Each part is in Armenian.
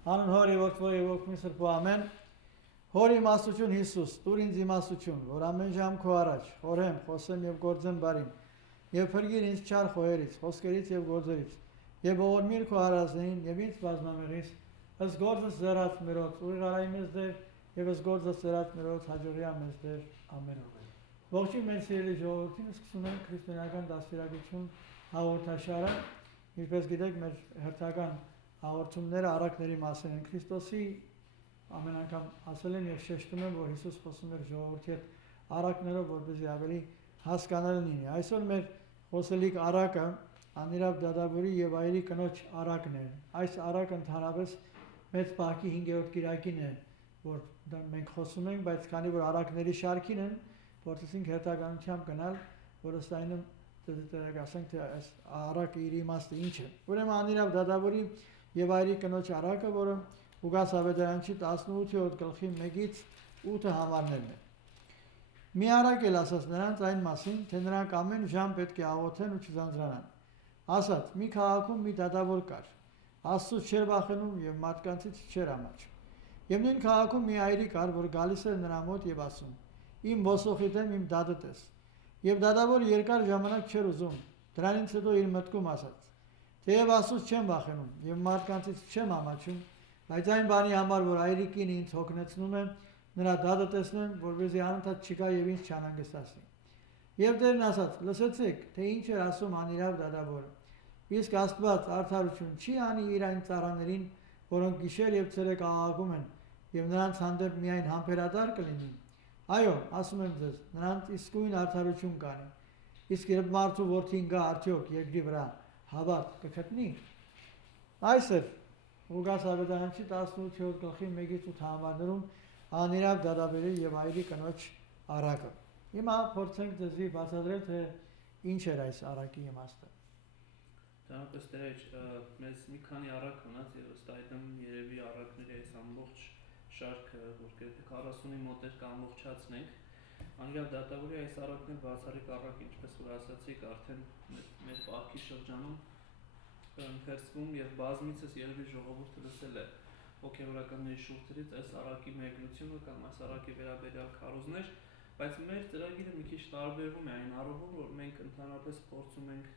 Հանուն Հոր եւ Որդու եւ Ոգու Սրբու ամեն։ Հոր իմաստություն Հիսուս, տուր ինձ իմաստություն, որ ամեն ժամ քո առաջ օրեմ, խոսեմ եւ գործեմ բարին, եւ փրկիր ինձ չար խոհերից, խոսքերից եւ գործերից, եւ ողորմիր քո հարազներին եւ ինձ բազմամեղից, ըստ գործս զերած մերոց, ուղիղ արայի մեզ դեր, եւ ըստ գործս զերած մերոց հաջողիա մեզ դեր, ամեն։ Ողջույն մեր սիրելի ժողովրդին, սկսում ենք քրիստոնեական դաստիարակություն հաղորդաշարը, ինչպես գիտեք, մեր հերթական հաղորդումները առակների մասին են Քրիստոսի ամեն անգամ ասել են եւ շեշտում են, որ Հիսուս խոսում էր ժողովրդի հետ առակներով, որպեսզի ավելի հասկանալի լինի։ Այսօր մեր խոսելիք առակը անիրավ դադաբուրի եւ այրի կնոջ առակն է։ Այս առակը ընդհանրապես մեծ բակի 5-րդ կիրակին է, որ մենք խոսում ենք, բայց քանի որ առակների շարքին են, փորձեցինք հետագանությամբ գնալ, որ ըստ այնու ասենք թե այս առակը իր իմաստը ինչ է։ Ուրեմն անիրավ դադաբուրի եւ այրի կնոջ առակը, որը Ուգաս Ավետարանչի 18-րդ գլխի 1-ից 8 համարներն են։ Մի առակ էլ ասաց նրանց այն մասին, թե նրանք ամեն ժամ պետք է աղոթեն ու չձանձրանան։ Ասաց. մի քաղաքում մի դադավոր կար, Աստծուց չէր վախենում եւ մարդկանցից չէր ամաչում։ Եվ նույն քաղաքում մի այրի կար, որ գալիս էր նրա մոտ եւ ասում. իմ ոսոխի դեմ իմ դադը տես։ Եվ դադավորը երկար ժամանակ չէր ուզում։ Դրանից հետո իր մտքում ասաց. թեև Աստծուց չեմ վախենում եւ մարդկանցից չեմ ամաչում, բայց այն բանի համար, որ այրի կինը ինձ հոգնեցնում է, նրա դադը տեսնեմ, որպեսզի անընդհատ չգա եւ ինձ չանհանգստացնի։ Եվ Տերն ասաց. լսեցեք, թե ինչ էր ասում անիրավ դադավորը։ Իսկ Աստված արդարություն չի անի իր այն ծառաներին, որոնք գիշեր եւ ցերեկ աղաղակում են, եւ նրանց հանդեպ միայն համբերատար կլինի։ Այո, ասում եմ ձեզ, նրանց իսկույն արդարություն կանի։ Իսկ երբ մարդու որդին գա արդյոք երկրի վրա հավատ կգտնի։ Այս է Ուգաս Ավետարանչի 18-րդ գլխի 1-ից 8 համարներում անիրավ դադաբերի եւ այրի կնոջ առակը։ Հիմա փորձենք ձեզի բացատրել, թե ինչ էր այս առակի իմաստը։ Դրանպես դեր մեզ մի քանի առակ ունած եւ ըստ այդմ երևի առակների այս ամբողջ շարքը, որ գրեթե 40-ի մոտ էր կամբողջացնենք։ Անիրավ դադավորի այս առակն էլ բացառիկ առակ, ինչպես որ ասացիք, արդեն մեր պահքի շրջանում ընթերցվում եւ բազմիցս երևի ժողովուրդը լսել է հոգեվորականների շուրթերից այս առակի մեկնությունը կամ այս առակի վերաբերյալ քարոզներ, բայց մեր ծրագիրը մի քիչ տարբերվում է այն առումով, որ մենք ընդհանրապես փորձում ենք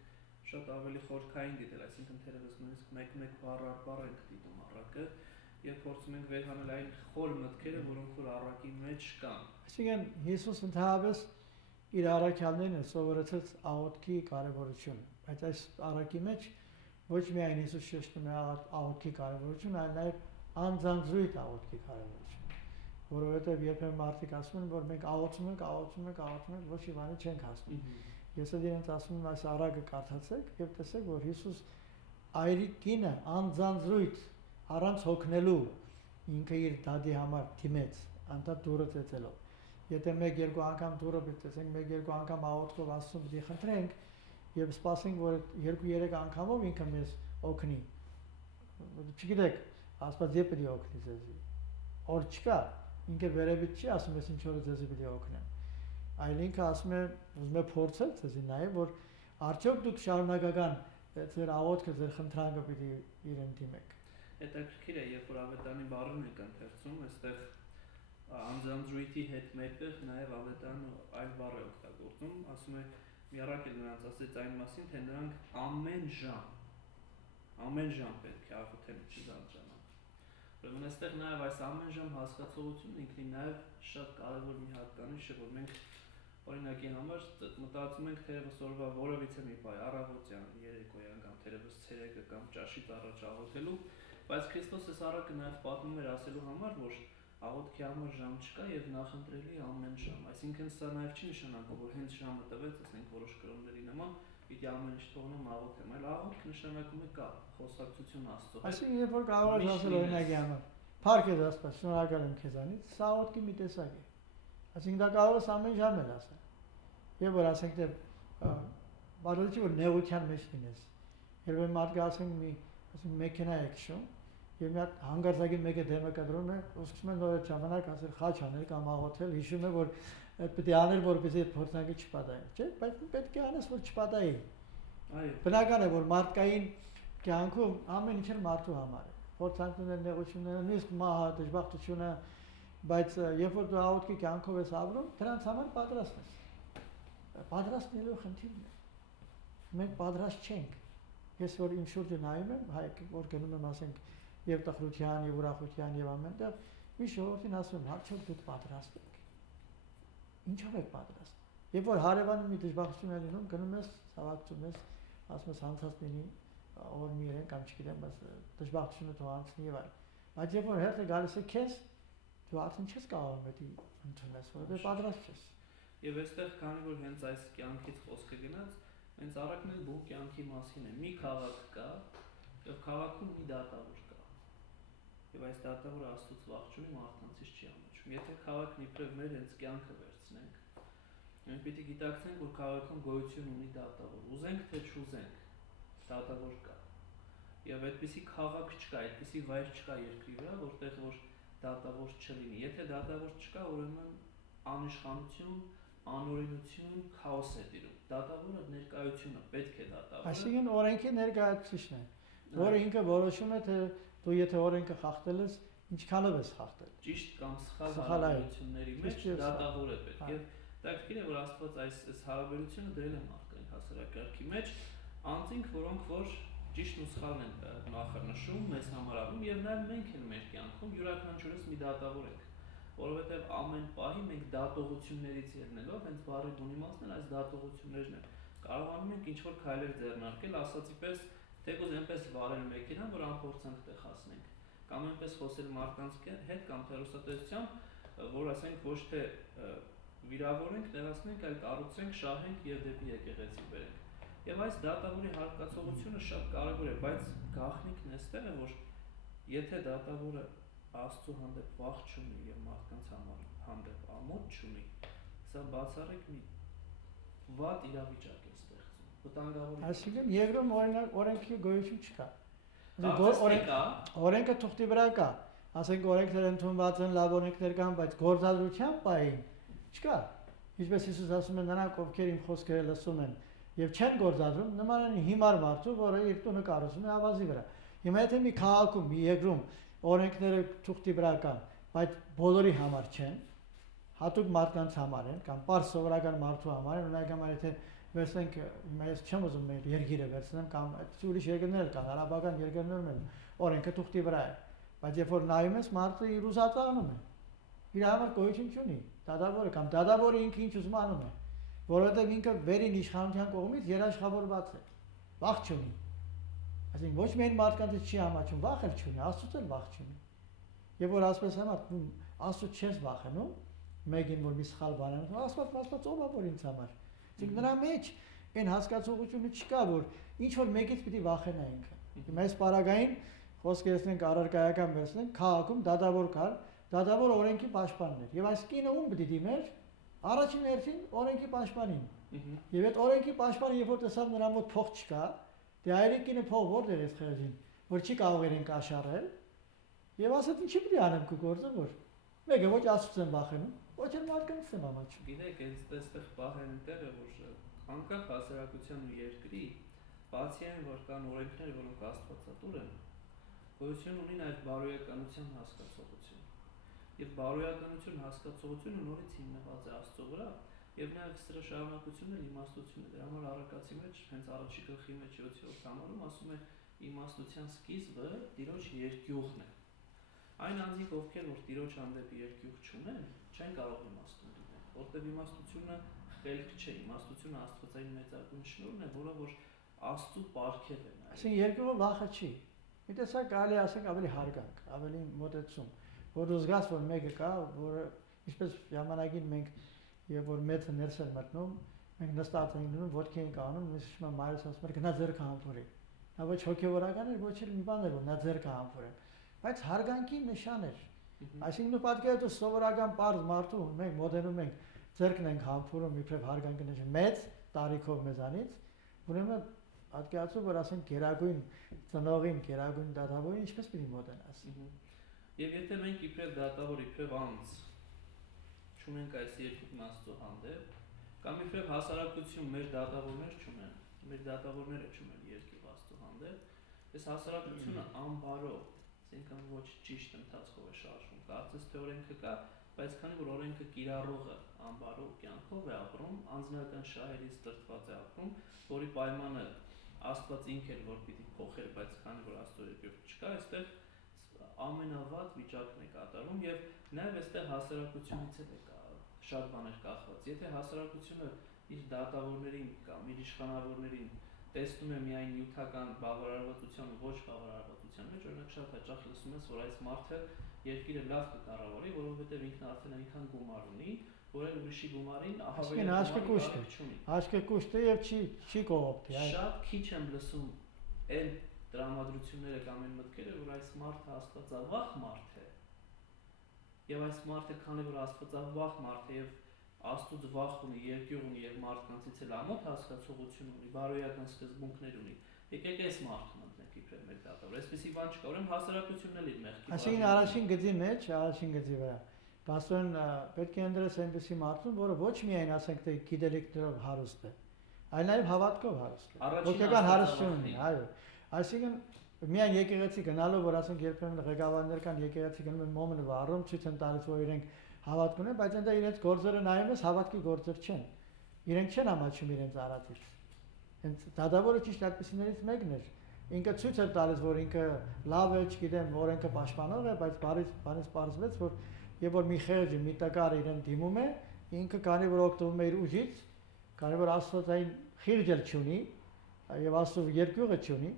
շատ ավելի խորքային դիտել, այսինքն թերևս նույնիսկ մեկ-մեկ բառ ենք դիտում առակը եւ փորձում ենք վերհանել այն խոր մտքերը, որոնք որ առակի մեջ կան։ Այսինքն Հիսուս ընդհանրապես իր առաքյալներին սովորեցրեց աղոթքի կարևորությունը, բայց այս առակի մեջ ոչ միայն Հիսուս շեշտում է աղոթքի կարևորությունը, այլ նաեւ անձանձրույթ աղոթքի կարևորությունը, որովհետեւ երբեմն մարդիկ ասում են, որ մենք աղոթում ենք, ոչ մի բանի չենք հասնում։ Ես իրենց ասում եմ, այս առակը կարդացեք եւ տեսեք, որ Հիսուս այրի կինը անձանձրույթ առանց հոգնելու ինքը իր դադի համար թիմեց, անդադ դուրը ծեծելով։ Եթե 1-2 անգամ դուրը բացենք, 1-2 անգամ աղոթքով Աստծուն պիտի խնդրենք եւ սպասենք, որ 2-3 անգամով ինքը մեզ օգնի։ Չգիտեք, Աստված երբ պիտի օգնի ձեզ։ Օր չկա, ինքը վերևից չի ասում, ես ինչ որ ձեզ պիտի օգնեմ։ Այլ ինքը ասում է, ուզում է փորձել ձեզ նայել, որ արդյոք դուք շարունակական ձեր աղոթքը, ձեր խնդրանքը պիտի իրեն դիմեք։ Հետաքրքիր է, երբ որ ավետարանի բառն եք ընթերցում, այստեղ անձանձրույթի հետ մեկտեղ նաև ավետարանը այլ բառ է օգտագործում, ասում է մի առակ էլ նրանց ասեց այն մասին, թե նրանք ամեն ժամ պետք է աղոթեն չձանձրանան։ Ուրեմն այստեղ նաև այս ամեն ժամ հասկացողությունը ինքնին նաև շատ կարևոր մի հատկանիշ է, որ մենք օրինակի համար մտածում ենք թերևս օրվա որևիցե մի բայ առավոտյան, երեկոյան կամ թերևս ցերեկը կամ ճաշից առաջ աղոթելու, բայց Քրիստոս այս առակը նաև պատմում էր ասելու համար, որ աղոթքի համար ժամ չկա եւ նախընտրելի ամեն ժամ։ Այսինքն սա նաև չի նշանակում, որ հենց ժամը տվեց, ասենք որոշ կրոնների նման, պիտի ամեն ինչ թողնեմ աղոթեմ, այլ աղոթք նշանակում է կա խոսակցություն Աստծո հետ։ Այսինքն երբ որ կարող ես ասել օրինակի համար, Փառք ես Աստված, շնորհակալ եմ քեզանից, սա աղոթքի մի տեսակ է։ Այսինքն դա կարող ես ամեն ժամ էլ ասել։ Եվ որ ասենք թե բարոյի որ նեղության մեջ լինես։ Երբ մարդը ասենք ասենք մեքենա է քշում, եւ մի հատ հանգարցակի մեկը դեմը կտրում է, ուսուցում են նոր ժամանակ ասել խաչ անել կամ աղոթել, հիշում է որ այդ պետք է անել, որպեսզի այդ փորձնակը չպատահի, չէ՞, բայց պետք է անես, որ չպատահի։ Այո։ Բնական է, որ մարդկային կյանքում ամեն ինչ մարդու համար է։ փորձանքները, նեղությունները, նույնիսկ մահը, դժբախտությունը, բայց երբ որ դու աղոթքի կյանքով ես ապրում, դրանց համար պատրաստ ես։ Պատրաստնելու խնդիրն է։ Մենք պատրաստ չենք։ Ես որ իմ շուրջը նայում եմ, հայք որ գնում եմ ասենք եւ տխրության, եւ ուրախության, եւ ամենտեղ մի ժողովրդին ասում եմ, հաճախ դուք պատրաստ եք։ Ինչով եք պատրաստ։ Երբ որ հարևանը մի դժբախտություն է լինում, գնում ես, ցավակցում ես, ասում ես հանցած լինի, ով մի իրեն կամ չգիտեմ, բայց դժբախտությունը թող անցնի եւ այլ։ Բայց երբ որ հերթը գալիս է քեզ, դու արդեն չես կարող դա ընդունես, որովհետեւ պատրաստ ես։ Եվ այստեղ քանի որ հենց այս կյանքից խոսքը գնաց, հենց առակն էլ բու կյանքի մասին է։ Մի քաղաք կա, եւ քաղաքում մի դատավոր կա։ Եվ այս դատավորը Աստծուց վախ չունի, մարդկանցից չի ամաչում։ Եթե քաղաքն իբրև մեր հենց կյանքը վերցնենք, մենք պիտի գիտակցենք, որ քաղաքում գոյություն ունի դատավոր։ Ուզենք թե չուզենք, դատավոր կա։ Եվ այդպիսի քաղաք չկա, այդպիսի վայր չկա երկրի վրա, որտեղ որ դատավոր չլինի։ Եթե դատավոր չկա, ուրեմն անիշխանություն, անօրենություն, քաոս է տիրում։ Դատավորը ներկայությունը պետք է դատավորը։ Այսինքն օրենքի ներկայացուցիչն է, որը ինքը որոշում է թե դու եթե օրենքը խախտել ես, ինչքանով ես խախտել։ Ճիշտ կամ սխալ հարաբերությունների մեջ դատավոր է պետք։ Եվ դեպքին է որ Աստված այս հարաբերությունը դրել է մարդկային հասարակարգի մեջ, անձինք, որոնք որ ճիշտ ու սխալն են նախանշում, մեզ համարվում եւ նաեւ մենք էլ մեր կյանքում յուրաքանչյուրս մի դատավոր ենք, որովհետեւ ամեն պահի մենք դատողություններից ելնելով հենց բառի բուն իմաստն այս դատողություններն են կարողանում ենք ինչ-որ քայլեր ձեռնարկել, ասացի պես թեկուզ այնպես վարել մեքենան, որ անփորձանք տեղ հասնենք, կամ այնպես խոսել մարդկանց հետ կամ հեռուստատեսությամբ, որ ասենք ոչ թե վիրավորենք, տեղացնենք, այլ կառուցենք, շահենք եւ դեպի եկեղեցի բերենք։ Եվ այս դատավորի հարկացողությունը շատ կարևոր է, բայց գաղտնիքն էստեղ է, որ եթե դատավորը Աստծո հանդեպ վախ չունի եւ մարդկանց հանդեպ ամոթ չունի, սա բացառիկ մի վատ իրավիճակ է ստեղծում, վտանգավոր։ Այսինքն երկրում օրենքի գոյություն չկա։ Օրենքը թուղթի վրա կա, ասենք օրենքներ ընդունված են, լավ օրենքներ կան, բայց գործադրության պահին չկա։ Ինչպես Հիսուս ասում է, նրանք ովքեր իմ խոսքերը լսում են եւ չեն գործադրում, նման են հիմար մարդու, որը իր տունը կառուցում է ավազի վրա։ Հիմա եթե մի քաղաքում, մի երկրում օրենքները թուղթի վրա կան, բայց բոլորի համար չեն, հատուկ մարդկանց համար են կամ պարզ սովորական մարդու համար են, օրինակ համար եթե վերցնենք, հիմա ես չեմ ուզում մեր երկիրը վերցնեմ կամ այդ ուրիշ երկրներ կան, արաբական երկրներում են օրենքը թուղթի վրա է, բայց երբ որ նայում ես մարդը իր ուզածը անում է, իր համար գոյություն չունի, դատավորը կամ դատավորը ինքը ինչ ուզում անում է, որովհետև ինքը վերին իշխանության կողմից երաշխավորված է, վախ չունի։ Այսինքն ոչ միայն մարդկանցից չի ամաչում, վախ էլ չունի, Աստծուց էլ վախ չունի։ Եվ որ ասես համար դու Աստծուց չես վախենում, մեկին որ մի սխալ բան անում, Աստված ով է որ ինձ համար։ Այսինքն նրա մեջ այն հասկացողությունը չկա, որ ինչ որ մեկից պիտի վախենա ինքը։ Հիմա այս պարագային խոսքը եսնենք առարկայական վերցնենք, քաղաքում դատավոր կար, դատավոր օրենքի պաշտպանն էր։ Եվ այս կինը ում պիտի դիմեր։ Առաջին հերթին օրենքի պաշտպանին։ Եվ այդ օրենքի պաշտպանը երբ որ տեսավ նրա մոտ փող չկա, դե այրիկինը փող որտեղ է խեղճին, որ չի կարող իրեն կաշառել, եւ ասաց ինչի՞ պիտի անեմ քո գործը, որ մեկը ոչ Աստծուց եմ վախենում, ոչ էլ մարդկանց եմ ամաչում։ Գիտեք, այստեղ պահեն տեղը, որ անկախ հասարակության ու երկրի, բացի այն, որ կան օրենքներ, որոնք աստվածատուր են, գոյություն ունի նաեւ բարոյականության հասկացողություն։ Եվ բարոյականություն հասկացողությունը նորից հիմնված է Աստծո վրա, եւ նաեւ սրա շարունակությունն էլ իմաստություն է։ Դրա համար առակացի մեջ հենց առաջի գլխի մեջ 7-րդ համարում ասում է իմաստության սկիզբը Տիրոջ երկյուղն է։ Այն անձինք, ովքեր որ Տիրոջ հանդեպ երկյուղ չունեն, չեն կարող իմաստուն լինել, որտեղ իմաստությունը խելք չէ, իմաստությունը աստվածային մեծագույն շնորհն է, որը որ Աստծո պարգև է։ Այսինքն երկյուղը վախը չի։ Մի տեսակ կարելի ասենք ավելի հարգանք, ավելի մոտեցում, որ զգաս որ մեկը կա, որը ինչպես ժամանակին մենք երբ որ մեծը ներս էր մտնում, մենք նստած էինք լինում, ոտքի էինք անում, նշում եմ մայրս ասում էր գնա ձեռքը համբուրի։ Նա ոչ հոգևորական էր, ոչ էլ մի բան էր, որ նա ձեռքը համբուրի, բայց հարգանքի նշան էր։ Այսինքն պատկերացրու սովորական պարզ մարդու մենք մոդենում ենք, ձեռքն ենք համբուրում իբրև հարգանքի նշան, մեծ տարիքով մեզանից, ուրեմն պատկերացրու որ ասենք գերագույն ծնողին, գերագույն դատավորին ինչպես պիտի մոդենաս։ Եվ եթե մենք իբրև դատավոր, իբրև անձ չունենք այս երկու Աստծո հանդեպ, կամ իբրև հասարակություն մեր դատավորներ չունեն, մեր դատավորները չունեն երկու Աստծո հանդեպ, այս հասարակությունը անբարո այսինքն ոչ ճիշտ ընթացքով է շարժվում։ Կարծես թե օրենքը կա, բայց քանի որ օրենքը կիրառողը անբարո կյանքով է ապրում, անձնական շահերից տրտված է ապրում, որի պայմանը Աստված ինքն էր, որ պիտի փոխեր, բայց քանի որ Աստծո երկրորդ չկա, այստեղ ամենավատ վիճակն է կատարում եւ նաեւ այստեղ հասարակությունից է շատ բաներ կախված։ Եթե հասարակությունը իր դատավորներին կամ իր իշխանավորներին տեսնում է միայն նյութական բավարարվածության ու ոչ բավարարվածության մեջ, օրինակ շատ հաճախ լսում ես, որ այս մարդը երկիրը լավ կկառավարի, որովհետեւ ինքն արդեն այնքան գումար ունի, որ այն ուրիշի գումարին ահավասիկ չունի։ Աշկեկուշտ է եւ չի կողոպտի։ Շատ քիչ եմ լսում այն տրամադրությունները կամ այն մտքերը, որ այս մարդը աստվածավախ մարդ է։ Եվ այս մարդը, քանի որ աստվածավախ մարդ է եւ Աստծուց վախ ունի, երկյուղ ունի եւ մարդկանցից էլ ամոթ հասկացողություն ունի, բարոյական սկզբունքներ ունի։ Եկեք այս մարդն ընտրենք իբրև մեր դատավոր։ Այսպեսի բան չկա, ուրեմն հասարակությունն էլ իր մեղքի։ Այսինքն առաջին գծի մեջ, առաջին գծի վրա Բասոն պետք է ընդրես այնպեսի մարդուն, որը ոչ միայն ասենք թե գիտելիքներով հարուստ է, այլ նաև հավատքով հարուստ է։ Հոգեկան հարստություն ունի, այո։ Այսինքն միայն եկեղեցի գնալով, որ ասենք երբեմն ղեկավարներ կան եկեղեցի գնում են մոմն վառում, ցույց են տալիս, որ իրենք հավատք ունեն, բայց այնտեղ իրենց գործերը նայում ես հավատքի գործեր չեն։ Իրենք չեն ամաչում իրենց արածից։ Հենց դատավորը ճիշտ այդպիսիներից մեկն էր։ Ինքը ցույց էր տալիս, որ ինքը լավ է, չգիտեմ, օրենքը պաշտպանող է, բայց բանից պարզվեց, որ եւ որ մի խեղճ մի տկար իրեն դիմում է, ինքը քանի որ օգտվում է իր ուժից, քանի որ աստվածային խիղճ չունի, եւ աստծո երկյուղը չունի,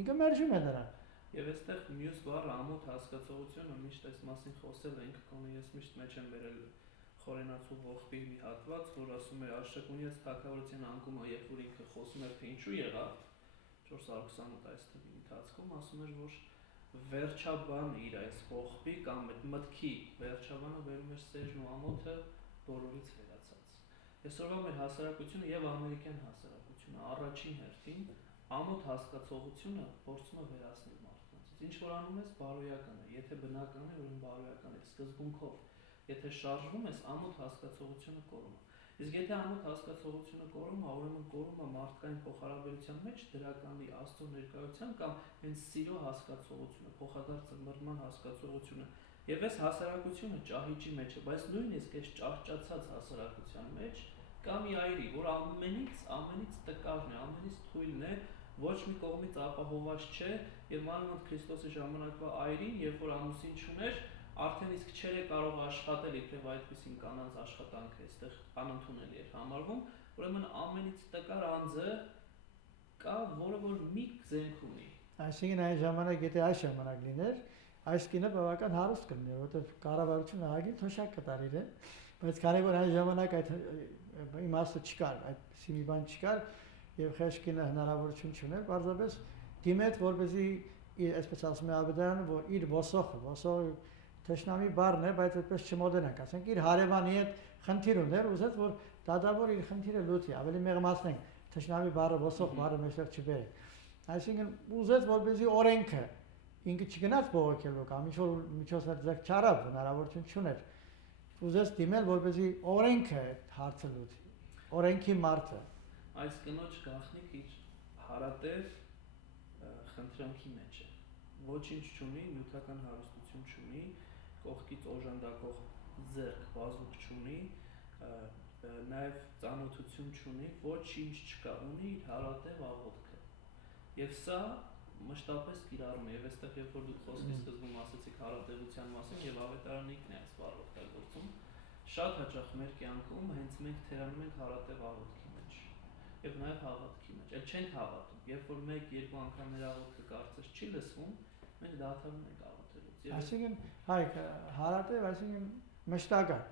ինքը մերժում է նրան։ Եվ այստեղ մյուս բառը ամոթ հասկացողությունը միշտ այս մասին խոսել ենք, կոնե ես միշտ մեջ եմ վերել Խորենացու ողբի մի հատված, որ ասում է Արշակունյաց թագավորության անկումը, երբ որ ինքը խոսում էր, թե ինչու եղավ 428 այս թվի ընթացքում, ասում էր, որ վերջաբանը իր այս ողբի կամ այդ մտքի վերջաբանը վերում էր Սերժն ու ամոթը բոլորից վերացած։ Այսօրվա մեր հասարակությունը եւ ամերիկյան հասարակությունը առաջին հերթին ամոթ հասկացողությունը փորձում է վերացնել մարդկանց։ Ինչ որ անում ես բարոյական է, եթե բնական է, ուրեմն բարոյական է, սկզբունքով։ Եթե շարժվում ես, ամոթ հասկացողությունը կորում է։ Իսկ եթե ամոթ հասկացողությունը կորում է, ուրեմն կորում է մարդկային փոխհարաբերության մեջ դրականի Աստծո ներկայության կամ հենց սիրո հասկացողությունը, փոխադարձ մռնման հասկացողությունը։ Եվ այս հասարակությունը ճահիճի մեջ է, բայց նույնիսկ այս ճահճացած հասարակության մեջ կա մի այրի, որ ամենից տկարն է, ամենից թույլն է, ոչ մի կողմից ապահովված չէ, եւ մանավանդ Քրիստոսի ժամանակվա այրին, երբ որ ամուսին չուներ, արդեն իսկ չէր կարող աշխատել, իբրև այդպիսին կանանց աշխատանքը այստեղ անընդունելի էր համարվում, ուրեմն ամենից տկար անձը կա, որը որ մի զենք ունի։ Այսինքն այն ժամանակ, եթե այս ժամանակ լիներ, այս կինը բավական հարուստ կլիներ, որովհետեւ կառավարությունը ահագին թոշակ կտար իրեն, բայց քանի որ այն ժամանակ այդ իմաստը չկար, այդպիսի մի բան չկար, եւ խեղճկինը հնարավորություն չուներ, բարձրապես դիմեց, որպեսզի այսպես ասում է Աբդարյանը, որ իր ոսողը թշնամի բառն է, բայց այդպես չմոդենանք, ասենք իր հարևանի հետ խնդիր ուներ, ուզեց, որ դատավոր իր խնդիրը լուծի, ավելի մեղմացնենք, թշնամի բառը ոսող բառը մեջտեղ չբերի։ Այսինքն ուզեց, որպեսզի օրենքը ինքը չգնաց բողոքելու կամ ինչ որ միջոցներ ձեռք չարավ, հնարավորություն չուներ։ Ուզեց դիմել, որպեսզի օրենքը հարցը լուծի, օրենքի մարդը։ Այս կնոջ գաղտնիք իր հարատև խնդրանքի մեջ է։ Ոչինչ չունի, նյութական հարստություն չունի, կողքից օժանդակող ձեռք բազուկ չունի, նաև ծանոթություն չունի, ոչինչ չկա, ունի իր հարատև աղոթքը։ Եվ սա մշտապես կիրառում է, եւ այստեղ երբ որ դուք խոսքի սկզբում ասացիք հարատևության մասին եւ ավետարանիկն է այս բառը օգտագործում, շատ հաճախ մեր կյանքում հենց մենք թերանում ենք հարատև աղոթքի մեջ եւ նաեւ հավատքի մեջ։ Էլ չենք հավատում, երբ որ 1-2 անգամ մեր աղոթքը կարծես չի լսվում, մենք դադարում ենք աղոթելուց։ Այսինքն, հայք հարատև, այսինքն մշտական,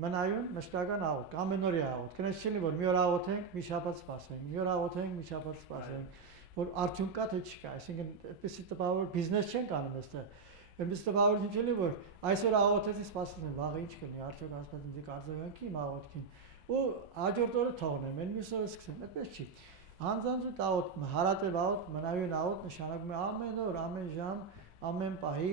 մնայուն մշտական աղոթք, ամենօրյա աղոթք։ Կնես չլինի, որ մի օր աղոթենք, մի շաբաթ սպասենք, մի օր աղոթենք, մի շաբաթ սպասենք, որ արդյունք կա թե չկա, այսինքն այդպեսի տպավոր բիզնես չենք անում այստեղ։ Այնպես տպավորություն չլինի, որ այսօր աղոթեցի, սպասում եմ, վաղը ինչ կլինի, արդյոք Աստված ինձ կարձագանքի իմ աղոթքին։ Ու հաջորդ օրը թողնեմ, այն մյուս օրը սկսեմ, այդպես չի։ Հանձանձուտ աղոթք, հարատև աղոթք, մնայուն աղոթք նշանակում է ամեն օր, ամեն ժամ, ամեն պահի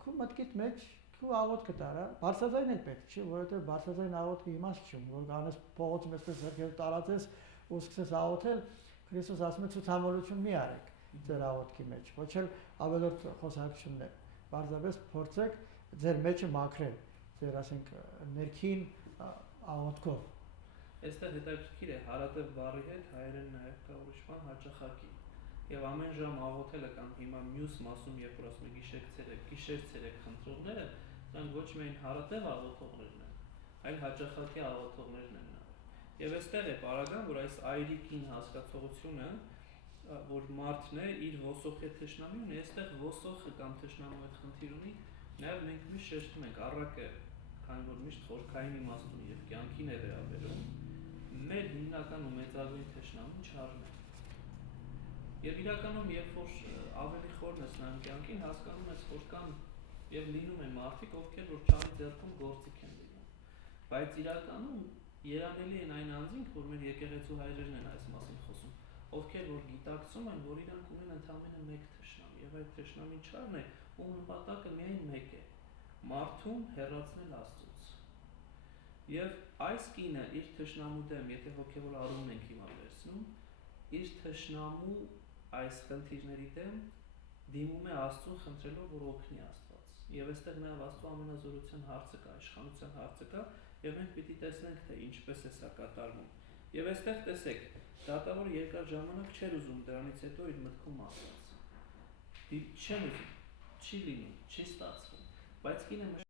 քո մտքիդ մեջ քո աղոթքը տարա, բարձրաձայն էլ պետք չի, որովհետև բարձրաձայն աղոթքը իմաստ չունի, որ կանես փողոցում այսպես ձեռքեր տարածես ու սկսես աղոթել, Քրիստոս ասում է ցուցամոլություն մի արեք ձեր աղոթքի մեջ, ոչ էլ ավելորդ խոսակցություններ։ Բարձրապես փորձեք ձեր մեջը մաքրել, ձեր ասենք ներքին աղոթքով։ Այստեղ հետաքրքիր է հարատև բառի հետ հայերեն նաև կա ուրիշ բան հաճախակի։ Եվ ամեն ժամ աղոթելը կամ հիմա մյուս մասում երբ որ ասում եք գիշեր-ցերեկ խնդրողները, դրանք ոչ միայն հարատև աղոթողներն են, այլ հաճախակի աղոթողներն են նաև։ Եվ այստեղ է պարագան, որ այս այրիկին հասկացողությունը, որ մարդն է իր ոսոխի թշնամի ունի, այստեղ ոսոխը կամ թշնամու հետ խնդիր ունի, նաև մենք միշտ շեշտում ենք առակը, քանի որ միշտ խորքային իմաստ ունի եւ կյանքին է վերաբերում, մեր հիմնական ու մեծագույն թշնամուն չարն է։ Եվ իրականում երբ որ ավելի խորն ես նայում կյանքին, հասկանում ես, որ կան եւ լինում են մարդիկ, ովքեր որ չարի ձեռքում գործիք են լինում։ Բայց իրականում երանելի են այն անձինք, որ մեր եկեղեցու հայրերն են այս մասին խոսում, ովքեր որ գիտակցում են, որ իրանք ունեն ընդամենը մեկ թշնամի, եւ այդ թշնամին չարն է, ում նպատակը միայն մեկ է՝ մարդուն հեռացնել Աստծուց։ Եվ այս կինը իր թշնամու դեմ, եթե հոգևոր առումն ենք հիմա վերցնում, իր թշնամու այս խնդիրների դեմ դիմում է Աստծուն խնդրելով, որ օգնի Աստված։ Եվ այստեղ նաև Աստծո ամենազորության հարցը կա, իշխանության հարցը կա, եւ մենք պիտի տեսնենք, թե ինչպես է սա կատարվում։ Եվ այստեղ տեսեք, դատավորը երկար ժամանակ չէր ուզում դրանից հետո իր մտքում ասած։ Չեմ ուզում, չի լինում, չի ստացվում, բայց կինը